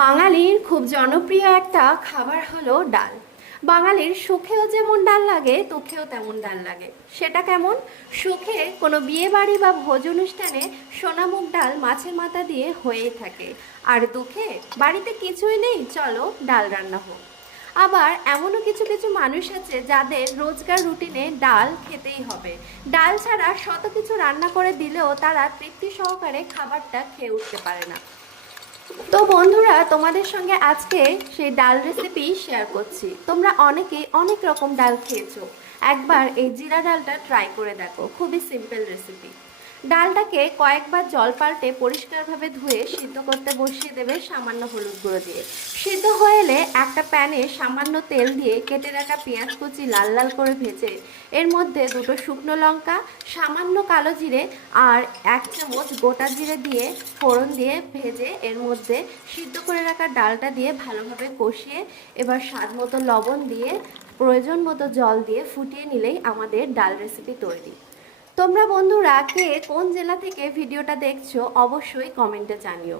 বাঙালির খুব জনপ্রিয় একটা খাবার হলো ডাল। বাঙালির সুখেও যেমন ডাল লাগে, দুঃখেও তেমন ডাল লাগে। সেটা কেমন? সুখে কোনো বিয়ে বাড়ি বা ভোজ অনুষ্ঠানে সোনামুগ ডাল মাছের মাথা দিয়ে হয়েই থাকে, আর দুঃখে বাড়িতে কিছুই নেই, চলো ডাল রান্না হোক। আবার এমনও কিছু কিছু মানুষ আছে যাদের রোজকার রুটিনে ডাল খেতেই হবে। ডাল ছাড়া শত কিছু রান্না করে দিলেও তারা তৃপ্তি সহকারে খাবারটা খেয়ে উঠতে পারে না। তো বন্ধুরা, তোমাদের সঙ্গে আজকে সেই ডাল রেসিপি শেয়ার করছি। তোমরা অনেকেই অনেক রকম ডাল খেয়েছো, একবার এই জিরা ডালটা ট্রাই করে দেখো, খুবই সিম্পল রেসিপি। ডালটাকে কয়েকবার জল পাল্টে পরিষ্কারভাবে ধুয়ে সিদ্ধ করতে বসিয়ে দেবে সামান্য হলুদ গুঁড়ো দিয়ে। সিদ্ধ হয়ে এলে একটা প্যানে সামান্য তেল দিয়ে কেটে রাখা পেঁয়াজ কুচি লাল লাল করে ভেজে এর মধ্যে দুটো শুকনো লঙ্কা, সামান্য কালো জিরে আর 1 চামচ গোটা জিরে দিয়ে ফোড়ন দিয়ে ভেজে এর মধ্যে সিদ্ধ করে রাখা ডালটা দিয়ে ভালোভাবে কষিয়ে এবার স্বাদ মতো লবণ দিয়ে প্রয়োজন মতো জল দিয়ে ফুটিয়ে নিলেই আমাদের ডাল রেসিপি তৈরি। তোমরা বন্ধুরা কে কোন জেলা থেকে ভিডিওটা দেখছো অবশ্যই কমেন্টে জানিও।